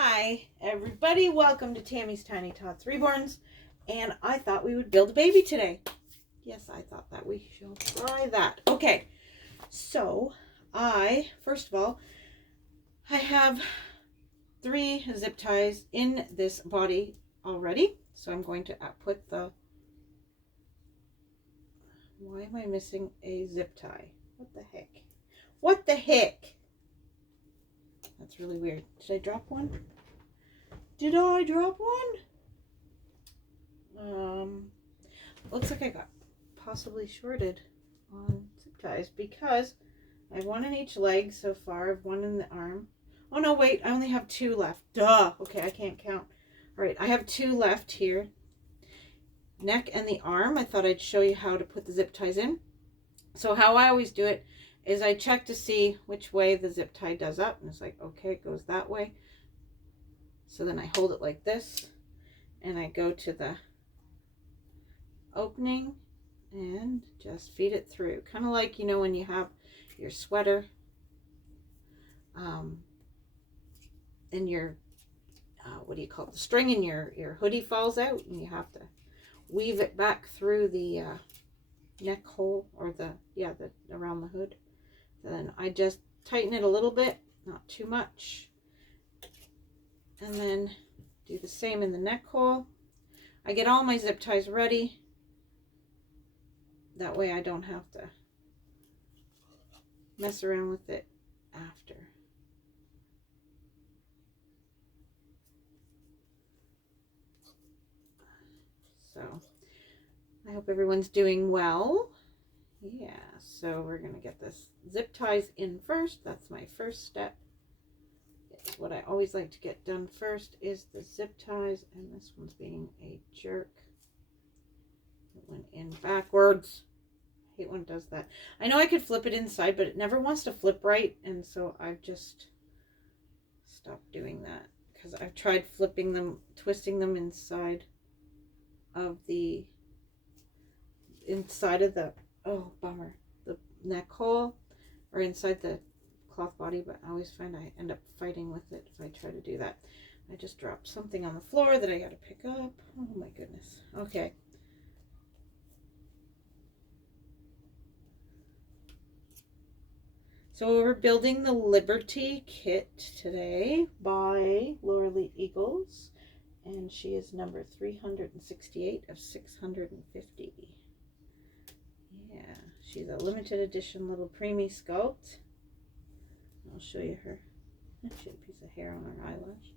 Hi everybody, welcome to Tammy's Tiny Tots Reborns, and I thought we would build a baby today. Yes, I thought that we shall try that. Okay, so first of all, I have 3 zip ties in this body already, so I'm going to put the, why am I missing a zip tie? What the heck? What the heck? That's really weird. Did I drop one? Did I drop one? Looks like I got possibly shorted on zip ties because I have 1 in each leg so far. I have 1 in the arm. Oh no, wait, I only have 2 left. Duh. Okay, I can't count. All right, I have 2 left here. Neck and the arm. I thought I'd show you how to put the zip ties in. So how I always do it is I check to see which way the zip tie does up, and it's like, okay, it goes that way. So then I hold it like this, and I go to the opening and just feed it through. Kind of like, you know, when you have your sweater and your, what do you call it? The string in your hoodie falls out, and you have to weave it back through the neck hole, or the around the hood. So then I just tighten it a little bit, not too much. And then do the same in the neck hole. I get all my zip ties ready. That way I don't have to mess around with it after. So I hope everyone's doing well. Yeah, so we're going to get this zip ties in first. That's my first step. It's what I always like to get done first is the zip ties, and this one's being a jerk. It went in backwards. I hate when it does that. I know I could flip it inside, but it never wants to flip right, and so I've just stopped doing that because I've tried flipping them, twisting them inside of the oh bummer, the neck hole, or inside the cloth body, but I always find I end up fighting with it if I try to do that. I just dropped something on the floor that I got to pick up. Oh my goodness. Okay. So we're building the Liberty kit today by Laura Lee Eagles, and she is number 368 of 650. Yeah, she's a limited edition little Preemie sculpt. I'll show you her. She had a piece of hair on her eyelash.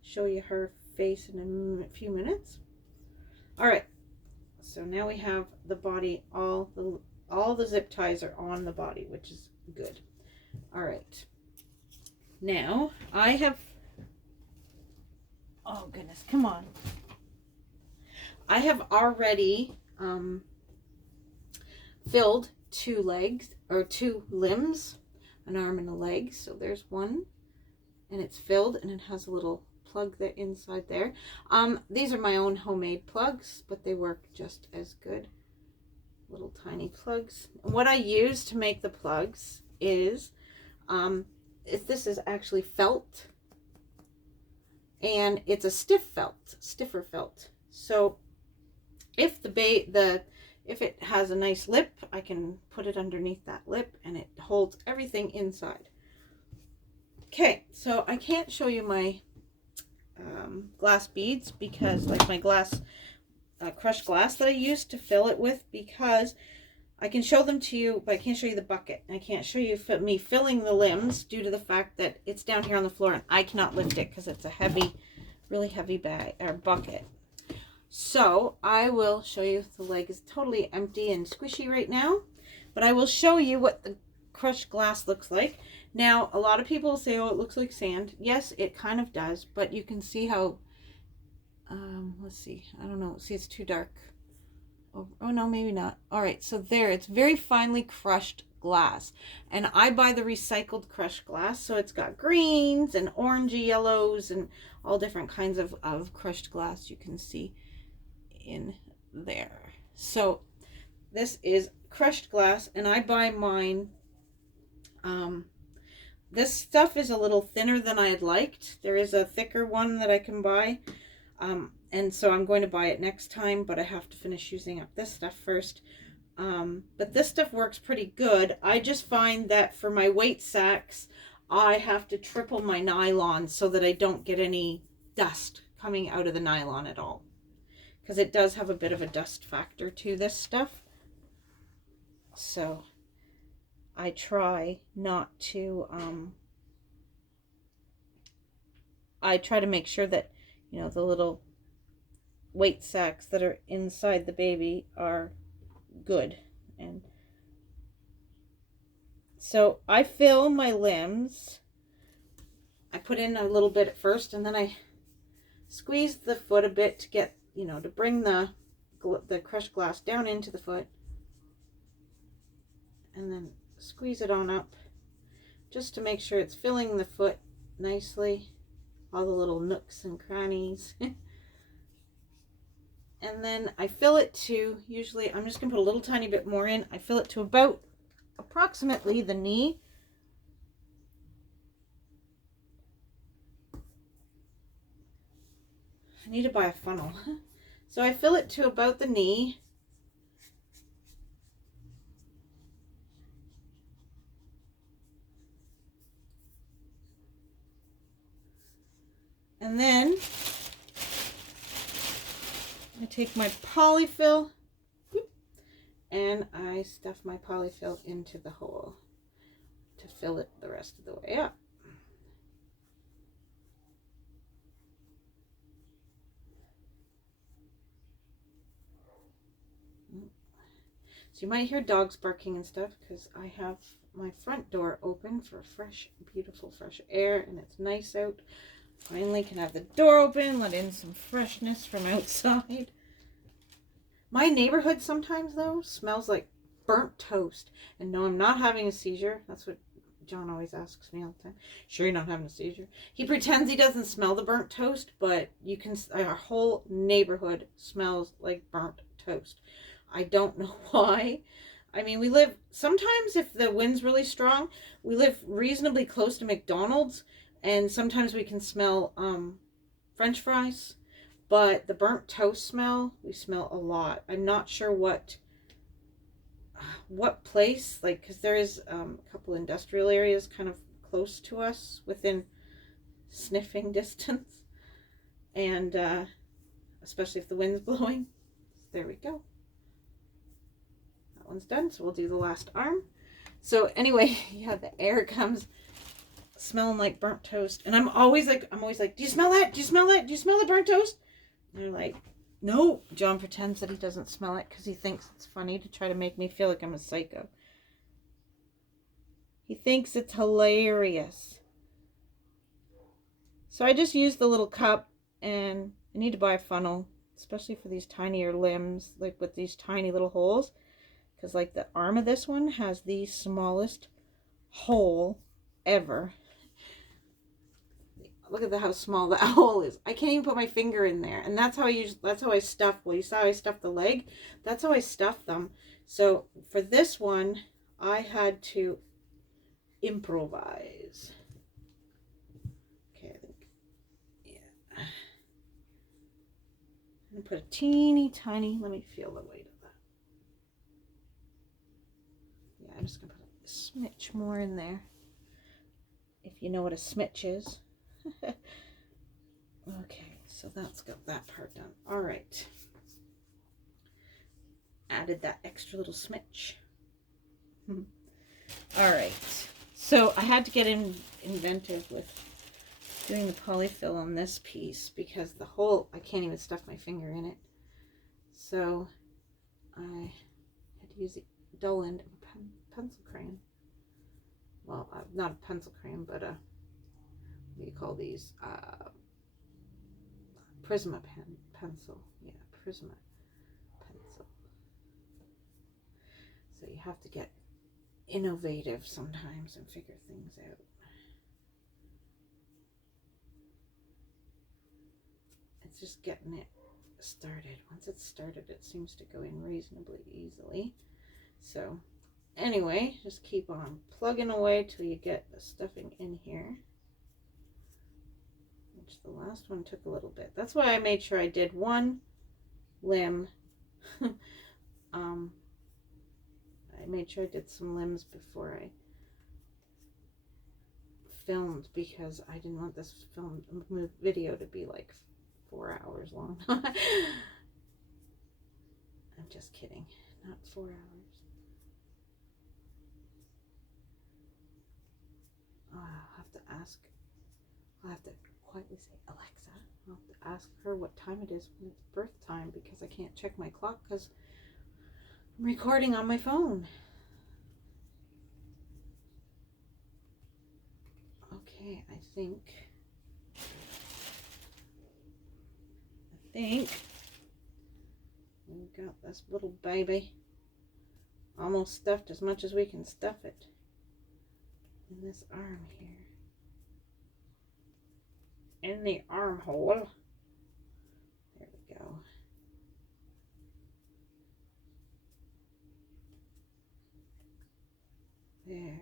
Show you her face in a few minutes. All right, so now we have the body. All the zip ties are on the body, which is good. All right, now I have, oh goodness, come on. I have already filled 2 legs, or 2 limbs, an arm and a leg. So there's one, and it's filled, and it has a little plug there inside there. These are my own homemade plugs, but they work just as good. Little tiny plugs. And what I use to make the plugs is, this is actually felt, and it's a stiffer felt. So if if it has a nice lip, I can put it underneath that lip, and it holds everything inside. Okay, so I can't show you my glass beads, because like my glass, crushed glass that I used to fill it with, because I can show them to you, but I can't show you the bucket. I can't show you me filling the limbs due to the fact that it's down here on the floor and I cannot lift it because it's a heavy, really heavy bag or bucket. So I will show you. The leg is totally empty and squishy right now, but I will show you what the crushed glass looks like. Now, a lot of people say, oh, it looks like sand. Yes, it kind of does, but you can see how, let's see, I don't know. See, it's too dark. Oh no, maybe not. All right, so there, it's very finely crushed glass, and I buy the recycled crushed glass, so it's got greens and orangey yellows and all different kinds of crushed glass you can see in there. So this is crushed glass, and I buy mine this stuff is a little thinner than I had liked. There is a thicker one that I can buy. And so I'm going to buy it next time, but I have to finish using up this stuff first. But this stuff works pretty good. I just find that for my weight sacks, I have to triple my nylon so that I don't get any dust coming out of the nylon at all. Because it does have a bit of a dust factor to this stuff. So I try not to, I try to make sure that, you know, the little weight sacks that are inside the baby are good. And so I fill my limbs. I put in a little bit at first, and then I squeeze the foot a bit to get, you know, to bring the crushed glass down into the foot, and then squeeze it on up just to make sure it's filling the foot nicely, all the little nooks and crannies. And then I fill it to, usually I'm just gonna put a little tiny bit more in. I fill it to about approximately the knee. I need to buy a funnel. So I fill it to about the knee. And then I take my polyfill and I stuff my polyfill into the hole to fill it the rest of the way up. So you might hear dogs barking and stuff because I have my front door open for fresh, beautiful fresh air, and it's nice out. Finally can have the door open, let in some freshness from outside. My neighborhood sometimes, though, smells like burnt toast. And no, I'm not having a seizure. That's what John always asks me all the time. Sure you're not having a seizure? He pretends he doesn't smell the burnt toast, but you can. Our whole neighborhood smells like burnt toast. I don't know why. I mean, we live, sometimes if the wind's really strong, we live reasonably close to McDonald's, and sometimes we can smell French fries. But the burnt toast smell, we smell a lot. I'm not sure what place, like, because there is a couple industrial areas kind of close to us within sniffing distance. And especially if the wind's blowing. There we go. That one's done, so we'll do the last arm. So anyway, yeah, the air comes smelling like burnt toast. And I'm always like, do you smell that? Do you smell that? Do you smell the burnt toast? And they're like, no. John pretends that he doesn't smell it because he thinks it's funny to try to make me feel like I'm a psycho. He thinks it's hilarious. So I just use the little cup, and I need to buy a funnel, especially for these tinier limbs, like with these tiny little holes. Because like the arm of this one has the smallest hole ever. Look at how small that hole is. I can't even put my finger in there. And that's how I stuff. Well, you saw I stuffed the leg. That's how I stuff them. So for this one, I had to improvise. Okay, I think, yeah. I'm gonna put a teeny tiny, let me feel the weight of that. Yeah, I'm just gonna put a smidge more in there. If you know what a smidge is. Okay, so that's got that part done. All right. Added that extra little smidge. All right. So I had to get inventive with doing the polyfill on this piece because the whole, I can't even stuff my finger in it. So I had to use the dull end of a pencil crayon. Well, not a pencil crayon, but a, what do you call these? Prisma pencil. Yeah, Prisma pencil. So you have to get innovative sometimes and figure things out. It's just getting it started. Once it's started, it seems to go in reasonably easily. So anyway, just keep on plugging away till you get the stuffing in here. Which the last one took a little bit. That's why I made sure I did one limb. I made sure I did some limbs before I filmed, because I didn't want this video to be like 4 hours long. I'm just kidding, not 4 hours. Oh, I'll have to quietly say, Alexa, I'll have to ask her what time it is when it's birth time, because I can't check my clock because I'm recording on my phone. Okay, I think we've got this little baby almost stuffed as much as we can stuff it in this arm here. In the armhole. There we go. There.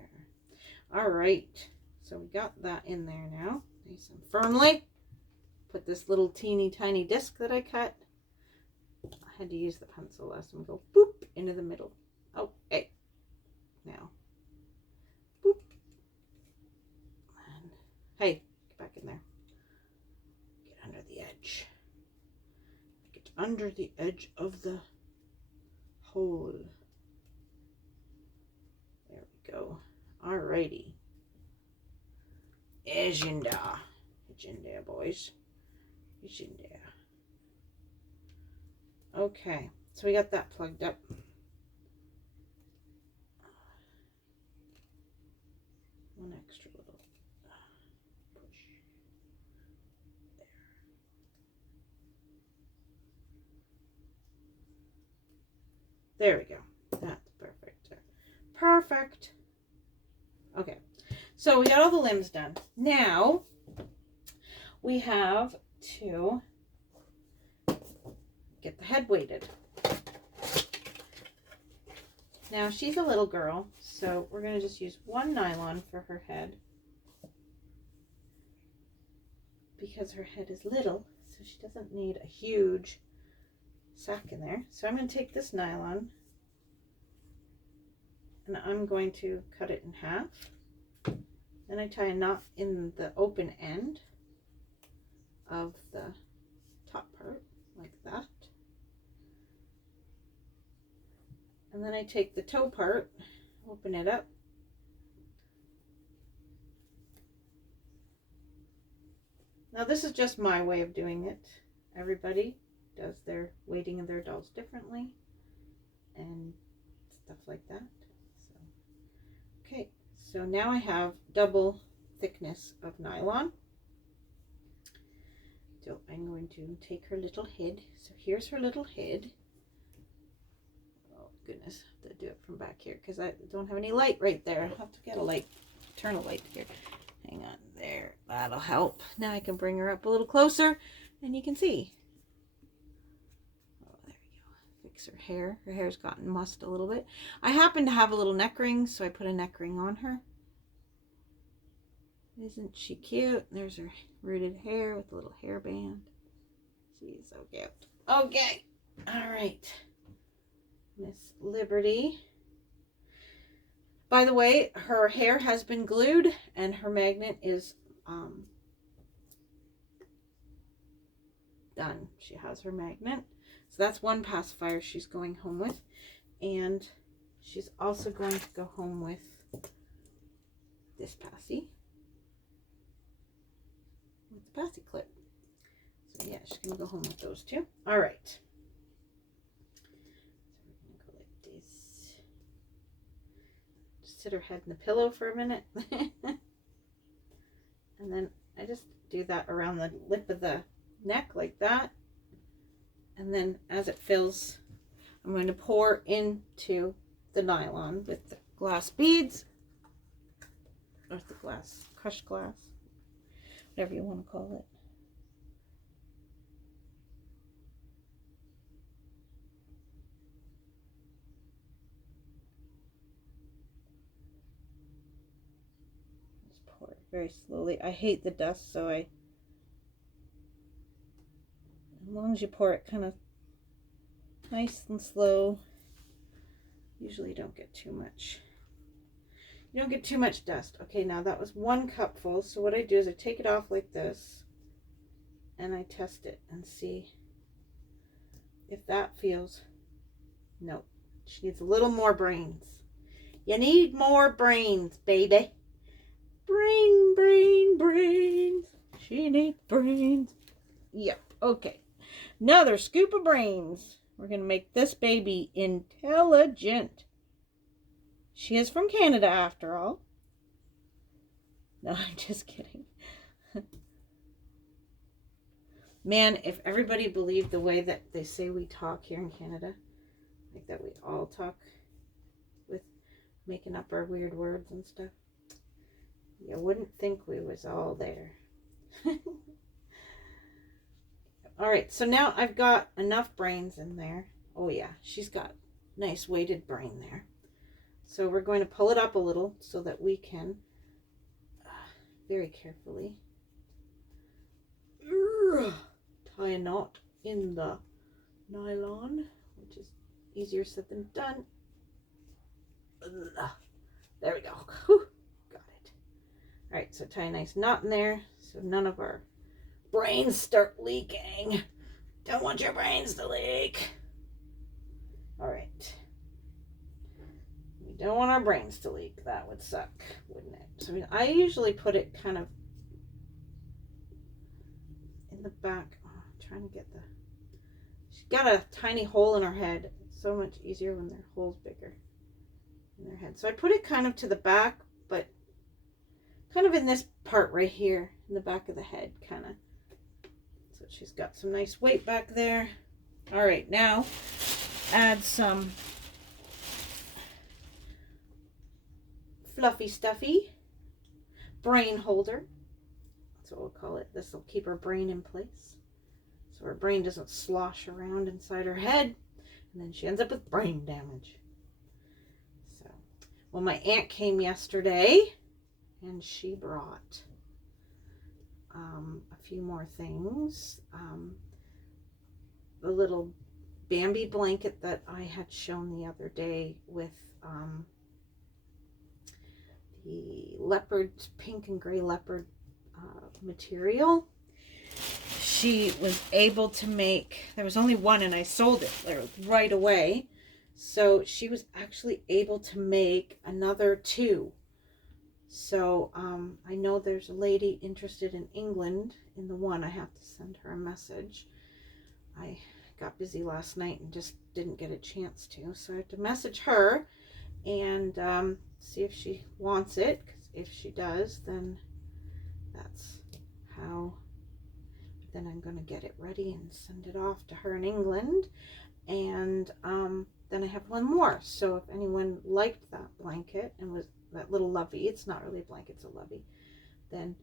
All right. So we got that in there now. Nice and firmly. Put this little teeny tiny disc that I cut. I had to use the pencil last time. Go boop into the middle. Oh, hey. Now. Boop. And hey, get back in there. Get under the edge. Get under the edge of the hole. There we go. Alrighty. Edge in there. Edge in there, boys. Edge in there. Okay, so we got that plugged up. One extra little push. There we go. That's perfect. Perfect. Okay, so we got all the limbs done. Now we have to get the head weighted. Now she's a little girl, so we're going to just use one nylon for her head, because her head is little, so she doesn't need a huge sack in there. So I'm going to take this nylon and I'm going to cut it in half. Then I tie a knot in the open end of the top part, like that. And then I take the toe part, open it up. Now this is just my way of doing it. Everybody does their weighting of their dolls differently and stuff like that. So, okay, so now I have double thickness of nylon. So I'm going to take her little head. So here's her little head. Oh goodness, I have to do it from back here because I don't have any light right there. I'll have to get a light, turn a light here. Hang on there, that'll help. Now I can bring her up a little closer and you can see. Oh, there we go. Fix her hair. Her hair's gotten mussed a little bit. I happen to have a little neck ring, so I put a neck ring on her. Isn't she cute? There's her rooted hair with a little hairband. She's so cute. Okay. All right. Miss Liberty. By the way, her hair has been glued and her magnet is done. She has her magnet. So that's one pacifier she's going home with. And she's also going to go home with this passy. With the passy clip. So yeah, she's going to go home with those two. All right. So we're going to go like this. Just sit her head in the pillow for a minute. And then I just do that around the lip of the neck like that. And then as it fills, I'm going to pour into the nylon with the glass beads. Or the glass, crushed glass. Whatever you want to call it. very slowly. I hate the dust, so as long as you pour it kind of nice and slow, usually you don't get too much. You don't get too much dust. Okay, now that was 1 cupful. So what I do is I take it off like this and I test it and see if that feels, no, she needs a little more brains. You need more brains, baby. Brains. She needs brains. Yep, okay. Another scoop of brains. We're going to make this baby intelligent. She is from Canada after all. No, I'm just kidding. Man, if everybody believed the way that they say we talk here in Canada, like that we all talk with making up our weird words and stuff, you wouldn't think we was all there. All right, so now I've got enough brains in there. Oh yeah, she's got nice weighted brain there. So we're going to pull it up a little so that we can very carefully tie a knot in the nylon, which is easier said than done. There we go. Whew, got it. All right, so tie a nice knot in there so none of our brains start leaking. Don't want your brains to leak. All right. We don't want our brains to leak. That would suck, wouldn't it? So I usually put it kind of in the back. Oh, I'm trying to get the... She's got a tiny hole in her head. It's so much easier when their hole's bigger in their head. So I put it kind of to the back, but kind of in this part right here, in the back of the head, kind of. So she's got some nice weight back there. All right, now add some fluffy stuffy brain holder. That's what we'll call it. This will keep her brain in place so her brain doesn't slosh around inside her head and then she ends up with brain damage. So, well, my aunt came yesterday and she brought a few more things. The little Bambi blanket that I had shown the other day with the leopard, pink and gray leopard material. She was able to make, there was only one and I sold it right away. So she was actually able to make another 2. So I know there's a lady interested in England in the one. I have to send her a message. I got busy last night and just didn't get a chance to. So I have to message her and see if she wants it. Because if she does, then that's how, then I'm going to get it ready and send it off to her in England. And then I have one more. So if anyone liked that blanket and was that little lovey, it's not really a blanket, it's a lovey, then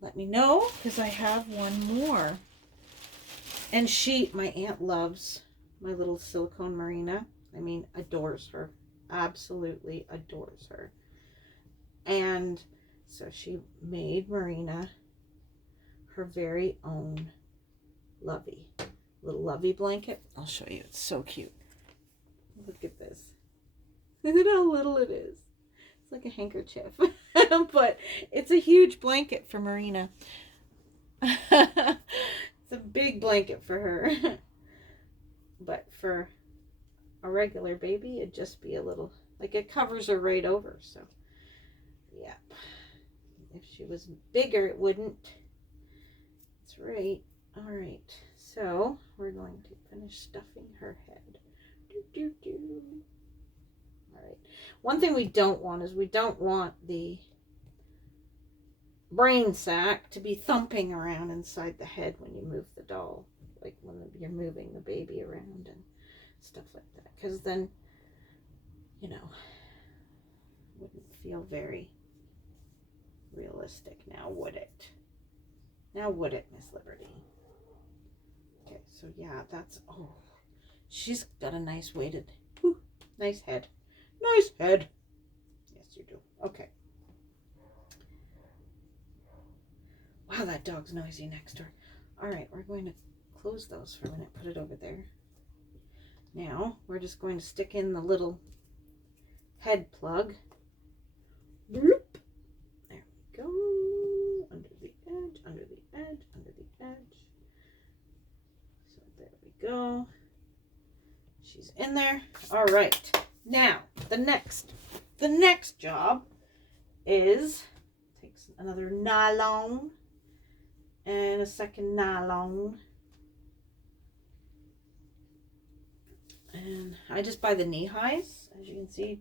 let me know, because I have one more. And my aunt loves my little silicone Marina. I mean, adores her, absolutely adores her. And so she made Marina her very own lovey, little lovey blanket. I'll show you, it's so cute. Look at this. Look at how little it is. It's like a handkerchief, but it's a huge blanket for Marina. It's a big blanket for her. But for a regular baby, it'd just be a little, like it covers her right over. So, yeah. If she was bigger, it wouldn't. That's right. All right. So, we're going to finish stuffing her head. All right. One thing we don't want is we don't want the brain sac to be thumping around inside the head when you move the doll, like when you're moving the baby around and stuff like that, because then, you know, wouldn't feel very realistic. Now would it? Now would it, Miss Liberty? Okay, so yeah, that's, oh, she's got a nice weighted, nice head. Nice head. Yes, you do. Okay. Wow, that dog's noisy next door. All right, we're going to close those for a minute, put it over there. Now, we're just going to stick in the little head plug. Bloop. There we go. Under the edge, under the edge, under the edge. So there we go. She's in there. All right. Now, the next job is takes another nylon and a second nylon. And I just buy the knee highs, as you can see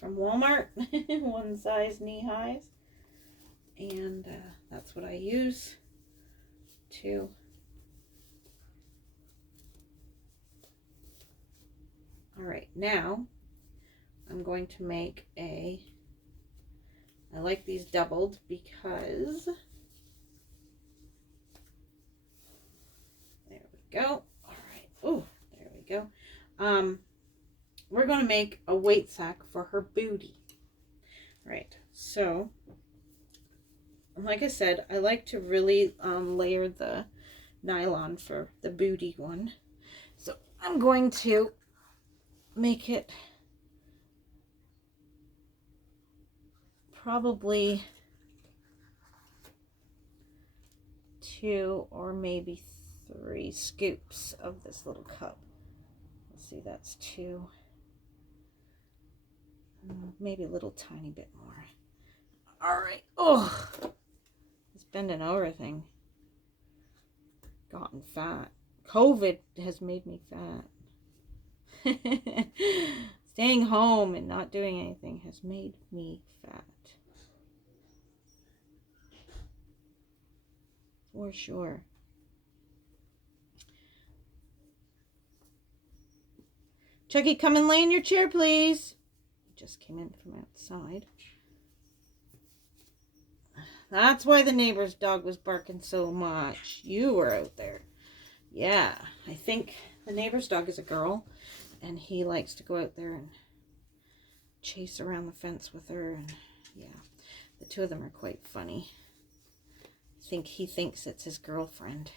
from Walmart, one size knee highs. And that's what I use to all right, now I'm going to make I like these doubled because there we go. All right. Oh, there we go. We're going to make a weight sack for her booty. Right. So, like I said, I like to really layer the nylon for the booty one. So I'm going to make it probably 2 or maybe 3 scoops of this little cup. Let's see, that's 2. Maybe a little tiny bit more. All right. Oh, this bending over thing. Gotten fat. COVID has made me fat. Staying home and not doing anything has made me fat. For sure. Chucky, come and lay in your chair, please. He just came in from outside. That's why the neighbor's dog was barking so much. You were out there. Yeah, I think the neighbor's dog is a girl, and he likes to go out there and chase around the fence with her. And yeah, the two of them are quite funny. I think he thinks it's his girlfriend.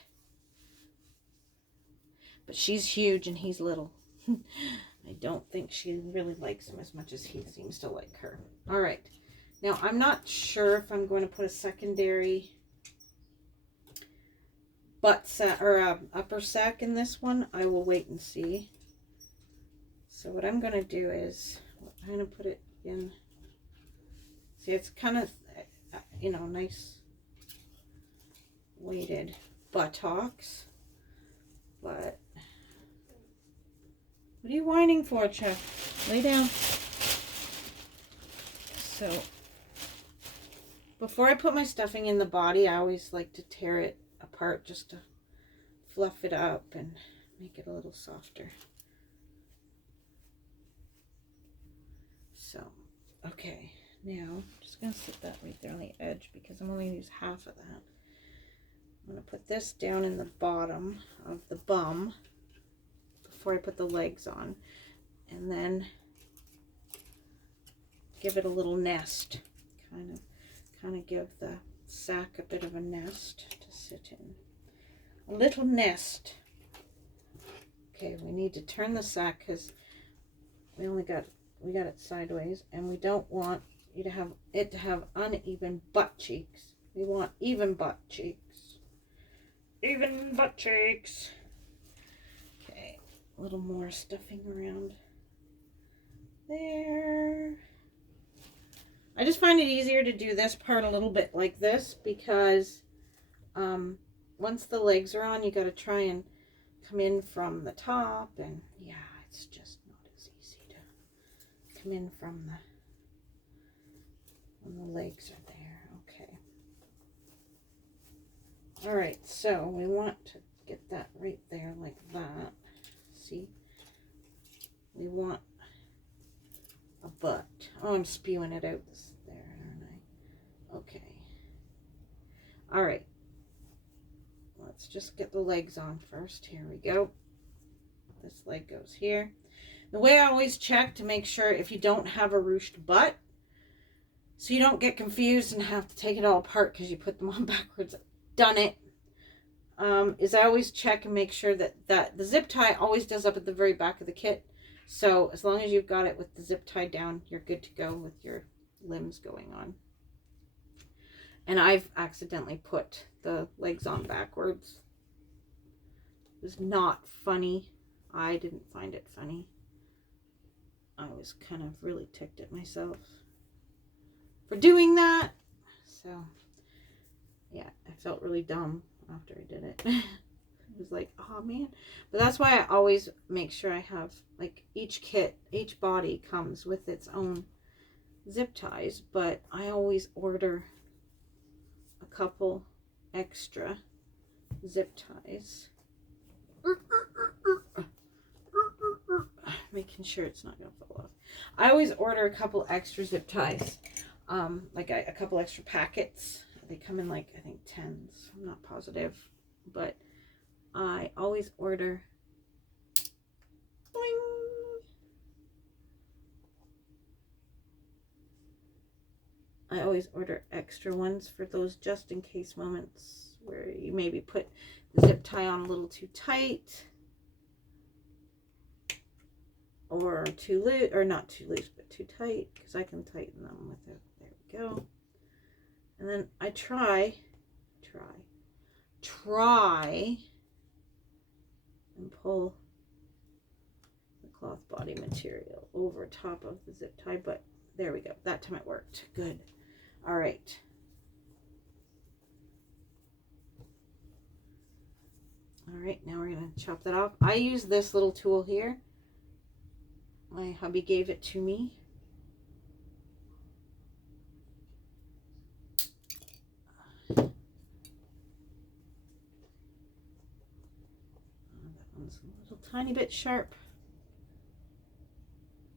But she's huge and he's little. I don't think she really likes him as much as he seems to like her. All right. Now, I'm not sure if I'm going to put a secondary butt sack or upper sack in this one. I will wait and see. So what I'm going to do is I'm going to put it in. See, it's kind of, you know, nice weighted buttocks. But what are you whining for, Chuck? Lay down. So before I put my stuffing in the body, I always like to tear it apart just to fluff it up and make it a little softer. So, okay, now I'm just going to sit that right there on the edge because I'm only going to use half of that. I'm going to put this down in the bottom of the bum before I put the legs on, and then give it a little nest, kind of give the sack a bit of a nest to sit in. A little nest. Okay, we need to turn the sack because we got it sideways, and we don't want you to have it to have uneven butt cheeks. We want even butt cheeks. Even butt cheeks. Okay, a little more stuffing around there. I just find it easier to do this part a little bit like this because once the legs are on, you got to try and come in from the top, and yeah, it's just not as easy to come in from when the legs are there. Okay. All right, so we want to get that right there like that. See? We want a butt. Oh, I'm spewing it out there, aren't I? Okay. All right. Let's just get the legs on first. Here we go. This leg goes here. The way I always check to make sure if you don't have a ruched butt, So you don't get confused and have to take it all apart because you put them on backwards. Done it. Is I always check and make sure that the zip tie always does up at the very back of the kit. So as long as you've got it with the zip tie down, you're good to go with your limbs going on. And I've accidentally put the legs on backwards. It was not funny. I didn't find it funny. I was kind of really ticked at myself for doing that. So yeah, I felt really dumb after I did it. It was like, oh man. But that's why I always make sure I have, like, each kit, each body comes with its own zip ties, but I always order a couple extra zip ties. Making sure it's not gonna fall off. I always order a couple extra zip ties, like a couple extra packets. They come in, like, I think 10s. I'm not positive, but I always order. Boing. I always order extra ones for those just in case moments where you maybe put the zip tie on a little too tight or too loose, or not too loose but too tight, because I can tighten them with it. There we go. And then I try and pull the cloth body material over top of the zip tie, but there we go. That time it worked. Good. All right. All right, now we're going to chop that off. I use this little tool here. My hubby gave it to me. That one's a little tiny bit sharp.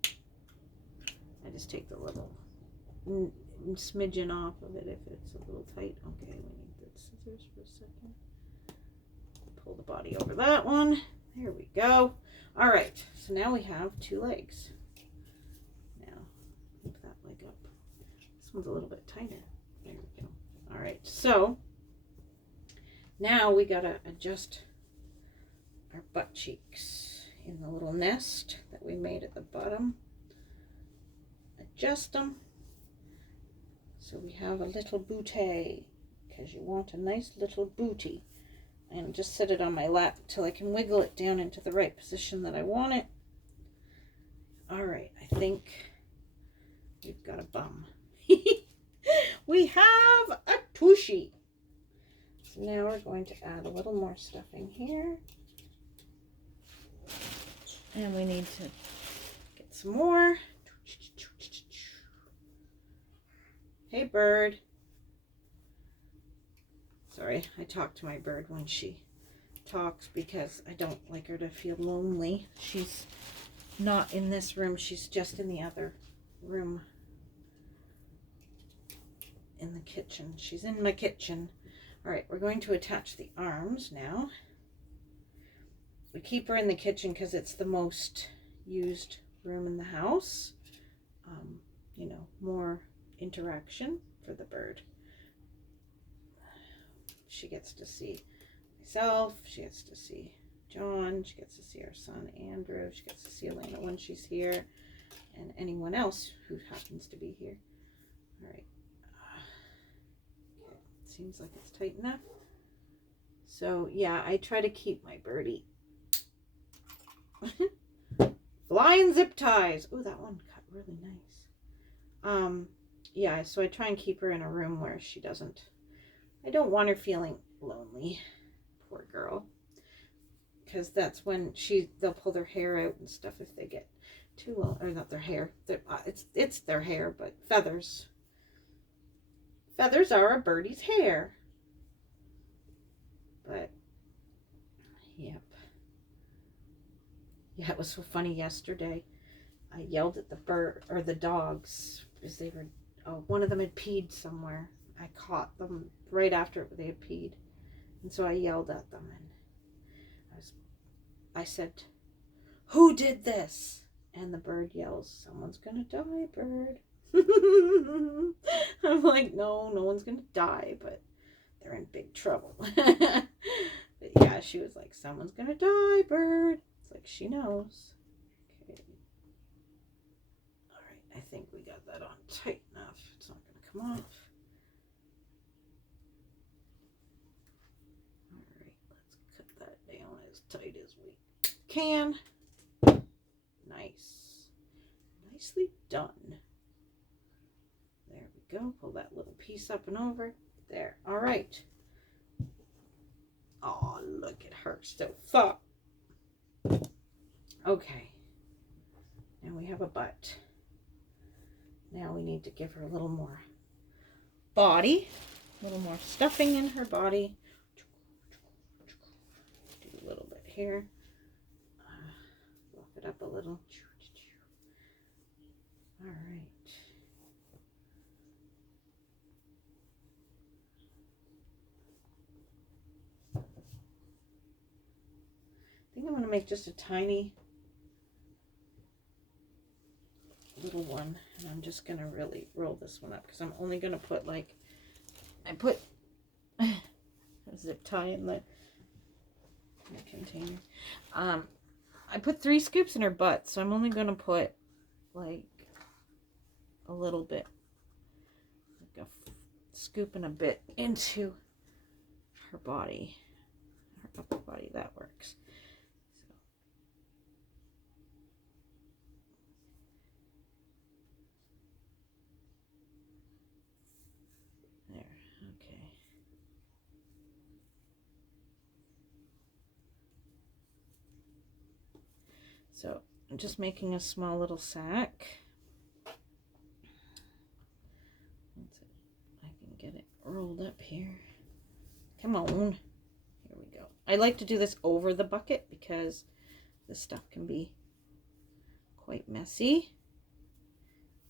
I just take the little smidgen off of it if it's a little tight. Okay, we need the scissors for a second. Pull the body over that one. There we go. All right, so now we have two legs. Now, move that leg up. This one's a little bit tighter. There we go. All right, so now we gotta adjust our butt cheeks in the little nest that we made at the bottom. Adjust them so we have a little booty, because you want a nice little booty. And just set it on my lap till I can wiggle it down into the right position that I want it. All right, I think we've got a bum. We have a tushy. So now we're going to add a little more stuffing here. And we need to get some more. Hey, bird. Sorry, I talk to my bird when she talks because I don't like her to feel lonely. She's not in this room. She's just in the other room in the kitchen. She's in my kitchen. All right, we're going to attach the arms now. We keep her in the kitchen because it's the most used room in the house. You know, more interaction for the bird. She gets to see myself, she gets to see John, she gets to see our son Andrew, she gets to see Elena when she's here, and anyone else who happens to be here. All right. Okay. Seems like it's tight enough. So yeah, I try to keep my birdie. Flying zip ties. Oh, that one cut really nice. Yeah, so I try and keep her in a room where she doesn't, I don't want her feeling lonely, poor girl, because that's when they'll pull their hair out and stuff if they get too long, or not their hair, it's their hair, but feathers are a birdie's hair. But yep, yeah, it was so funny yesterday. I yelled at the bird or the dogs because they were, one of them had peed somewhere. I caught them right after they had peed. And so I yelled at them and I said, "Who did this?" And the bird yells, "Someone's gonna die, bird." I'm like, no, no one's gonna die, but they're in big trouble. But yeah, she was like, someone's gonna die, bird. It's like she knows. Okay. All right, I think we got that on tight enough. It's not gonna come off. All right, let's cut that down as tight as we can. Nice. Nicely done. There we go. Pull that little piece up and over. There. All right. Oh, look at her so far. Okay. Now we have a butt. Now we need to give her a little more body, a little more stuffing in her body. Do a little bit here. Fluff it up a little. All right. I think I'm going to make just a tiny little one, and I'm just going to really roll this one up because I'm only going to put like, I put a zip tie in the container. I put 3 scoops in her butt, so I'm only going to put like a little bit, like a scoop and a bit into her body, her upper body. That works. So there, okay. So I'm just making a small little sack. I can get it rolled up here. Come on. Here we go. I like to do this over the bucket because this stuff can be quite messy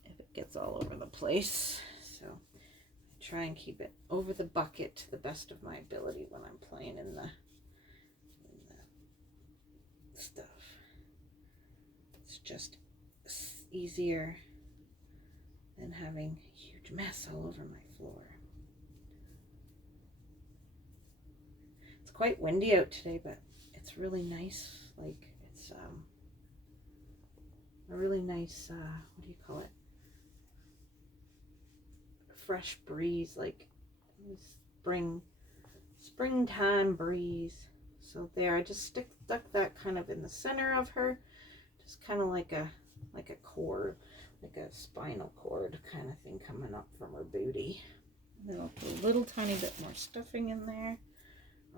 if it gets all over the place. So I try and keep it over the bucket to the best of my ability when I'm playing in the stuff. It's just easier than having a huge mess all over my floor. It's quite windy out today, but it's really nice. Like, it's a really nice, what do you call it? Fresh breeze, like springtime breeze. So there, I just stuck that kind of in the center of her, just kind of like a cord, like a spinal cord kind of thing coming up from her booty. And then I'll put a little tiny bit more stuffing in there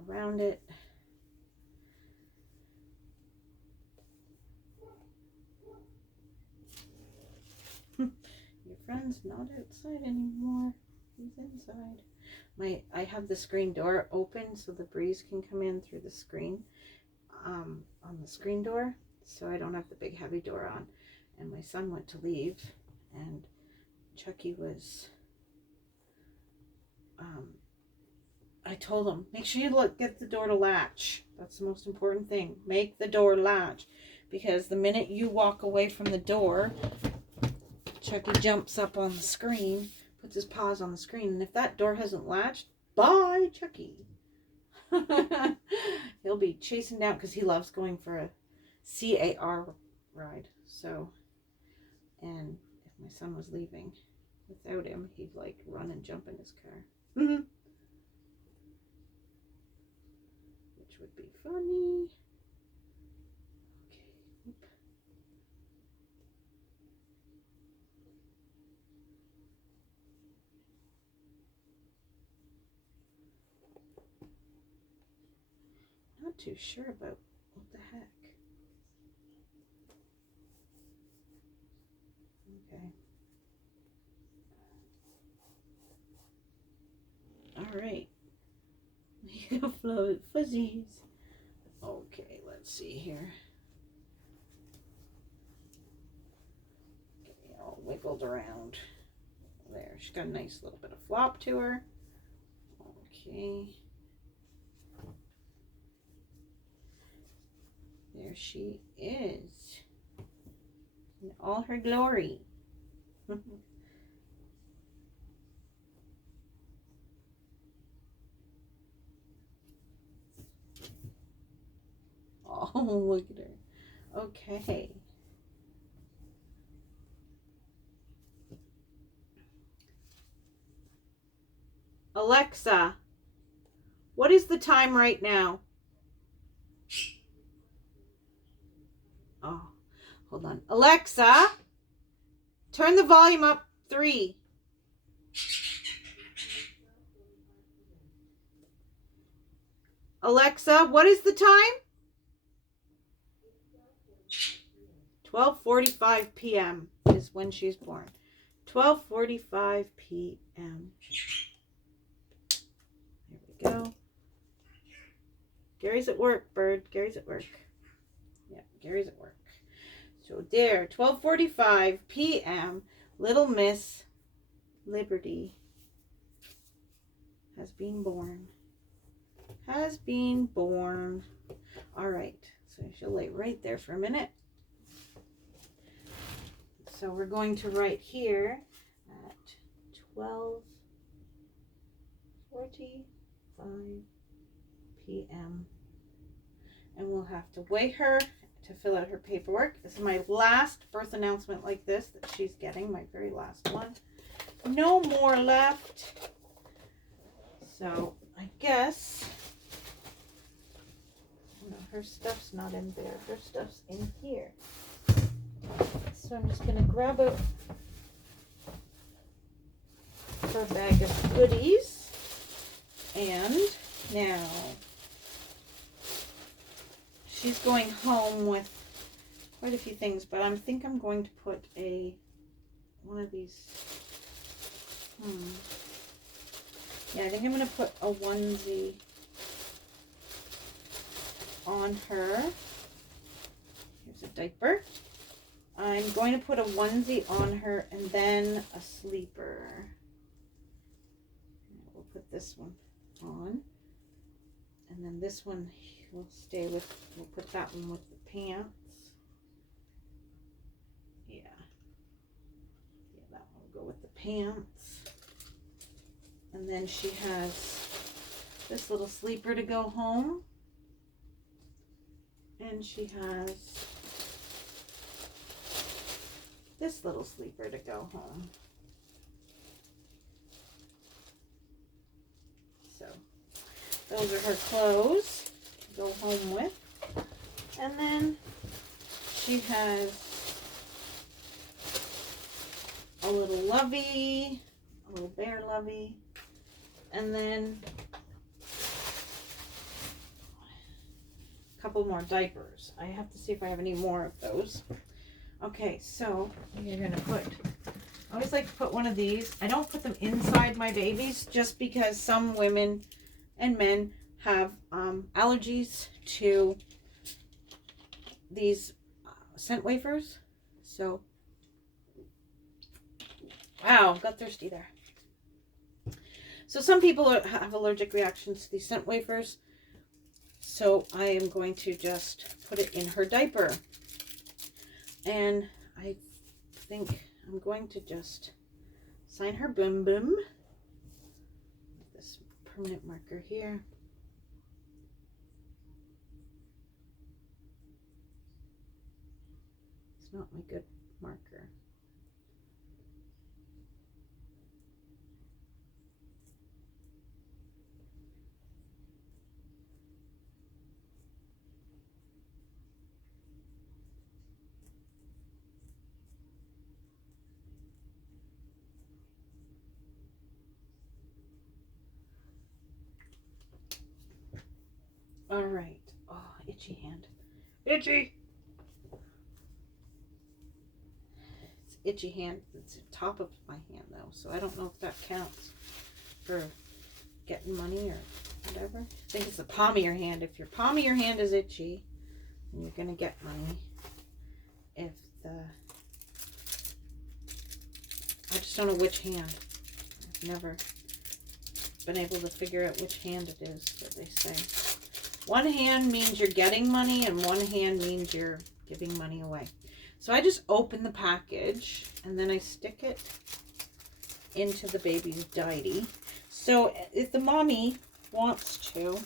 around it. Your friend's not outside anymore. He's inside. I have the screen door open so the breeze can come in through the screen, on the screen door, so I don't have the big heavy door on. And my son went to leave, and Chucky was, I told him, make sure you get the door to latch. That's the most important thing. Make the door latch, because the minute you walk away from the door, Chucky jumps up on the screen, puts his paws on the screen, and if that door hasn't latched, bye, Chucky. He'll be chasing down, because he loves going for a CAR ride. So, and if my son was leaving without him, he'd like run and jump in his car. Which would be funny. Okay. Not too sure about what the heck. Okay. All right. You float fuzzies. Okay, let's see here. Get me all wiggled around. There, she's got a nice little bit of flop to her. Okay. There she is. In all her glory. look at her. Okay. Alexa, what is the time right now? Oh, hold on. Alexa, turn the volume up 3. Alexa, what is the time? 12:45 p.m. is when she's born. 12:45 p.m. There we go. Gary's at work, bird. Gary's at work. Yeah, Gary's at work. So there, 12:45 p.m. Little Miss Liberty has been born. Has been born. All right. So she'll lay right there for a minute. So we're going to write here at 12:45 p.m. And we'll have to weigh her to fill out her paperwork. This is my last birth announcement like this that she's getting, my very last one. No more left. So I guess, no, her stuff's not in there. Her stuff's in here. So I'm just going to grab out her bag of goodies. And now she's going home with quite a few things, but I think I'm going to put one of these. Yeah, I think I'm going to put a onesie on her. Here's a diaper. I'm going to put a onesie on her and then a sleeper. We'll put this one on. And then this one will stay with, we'll put that one with the pants. Yeah. Yeah, that one will go with the pants. And then she has this little sleeper to go home. And she has this little sleeper to go home. So those are her clothes to go home with. And then she has a little lovey, a little bear lovey, and then a couple more diapers. I have to see if I have any more of those. Okay, so you're going to put, I always like to put one of these. I don't put them inside my babies just because some women and men have allergies to these scent wafers. So, wow, got thirsty there. So some people have allergic reactions to these scent wafers. So I am going to just put it in her diaper. And I think I'm going to just sign her boom boom. This permanent marker here. It's not my good marker. All right. Oh, itchy hand. Itchy. It's itchy hand. It's the top of my hand though, so I don't know if that counts for getting money or whatever. I think it's the palm of your hand. If your palm of your hand is itchy, then you're gonna get money. If I just don't know which hand. I've never been able to figure out which hand it is that they say. One hand means you're getting money and one hand means you're giving money away. So I just open the package and then I stick it into the baby's diety. So if the mommy wants to,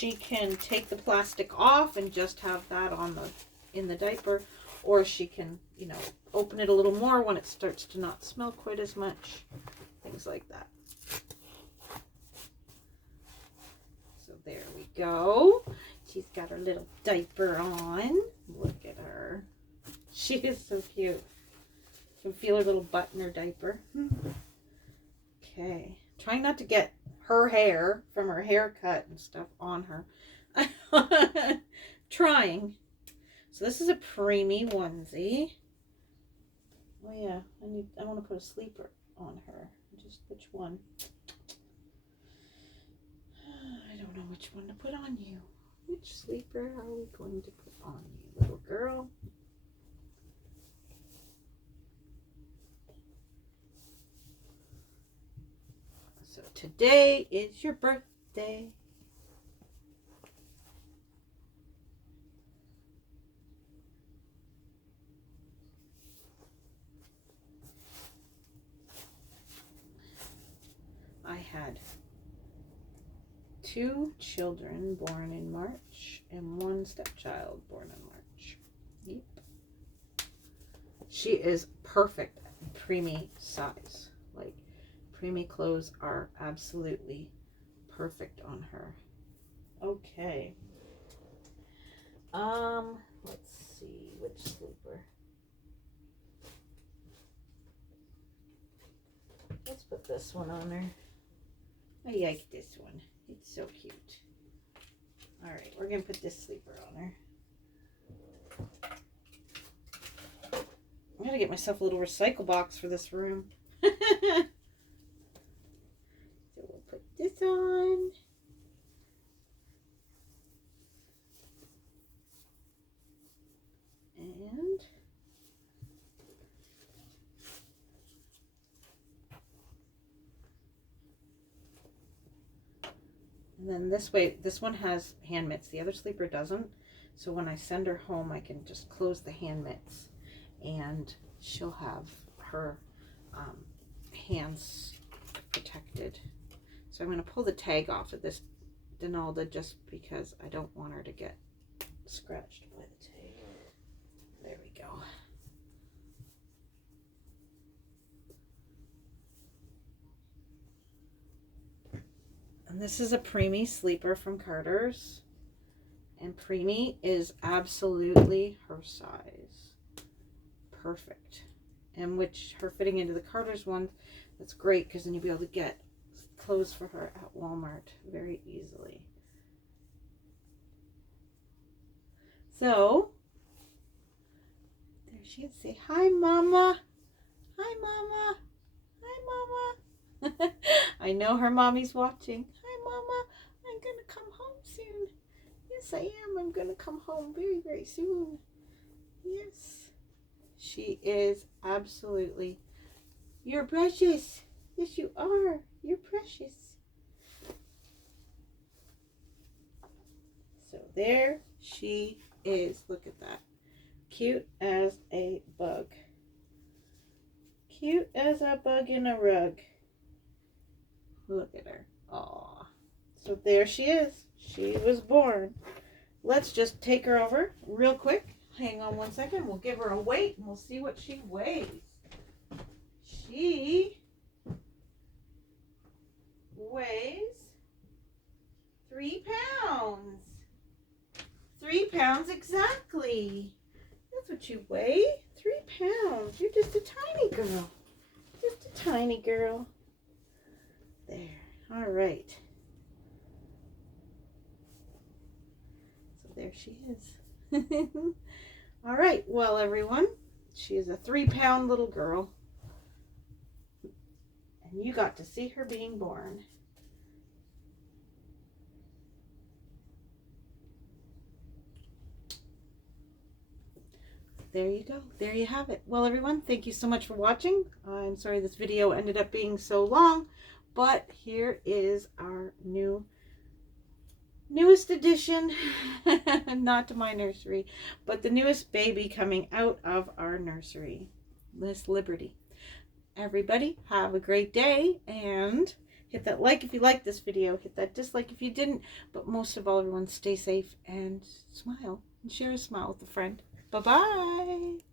she can take the plastic off and just have that on in the diaper, or she can, you know, open it a little more when it starts to not smell quite as much. Things like that. So there we go. She's got her little diaper on. Look at her. She is so cute. You can feel her little butt in her diaper. Okay. Trying not to get her hair from her haircut and stuff on her. Trying. So this is a Preemie onesie. Oh yeah, I want to put a sleeper on her. Just which one? I don't know which one to put on you. Which sleeper are we going to put on you, little girl? So today is your birthday. I had 2 children born in March and 1 stepchild born in March. Yep. She is perfect Preemie size. Like, Preemie clothes are absolutely perfect on her. Okay. Let's see which sleeper. Let's put this one on her. I like this one. It's so cute. All right, we're gonna put this sleeper on her. I'm gonna get myself a little recycle box for this room. So we'll put this on. And then this way, this one has hand mitts. The other sleeper doesn't. So when I send her home, I can just close the hand mitts and she'll have her hands protected. So I'm going to pull the tag off of this Donalda just because I don't want her to get scratched by the tag. There we go. And this is a Preemie sleeper from Carter's. And Preemie is absolutely her size. Perfect. And which her fitting into the Carter's one, that's great because then you'll be able to get clothes for her at Walmart very easily. So, there she is. Say, hi, Mama. Hi, Mama. Hi, Mama. I know her mommy's watching. Hi, Mama. I'm going to come home soon. Yes, I am. I'm going to come home very, very soon. Yes. She is absolutely... You're precious. Yes, you are. You're precious. So there she is. Look at that. Cute as a bug. Cute as a bug in a rug. Look at her. Aw. So there she is. She was born. Let's just take her over real quick. Hang on one second. We'll give her a weight and we'll see what she weighs. She weighs 3 pounds. 3 pounds exactly. That's what you weigh. 3 pounds. You're just a tiny girl. Just a tiny girl. There. All right. So there she is. All right. Well, everyone, she is a 3-pound little girl. And you got to see her being born. There you go. There you have it. Well, everyone, thank you so much for watching. I'm sorry this video ended up being so long, but here is our newest addition, not to my nursery, but the newest baby coming out of our nursery, Miss Liberty. Everybody, have a great day, and Hit that like if you liked this video. Hit that dislike if you didn't. But most of all, everyone, stay safe and smile. And share a smile with a friend. Bye-bye.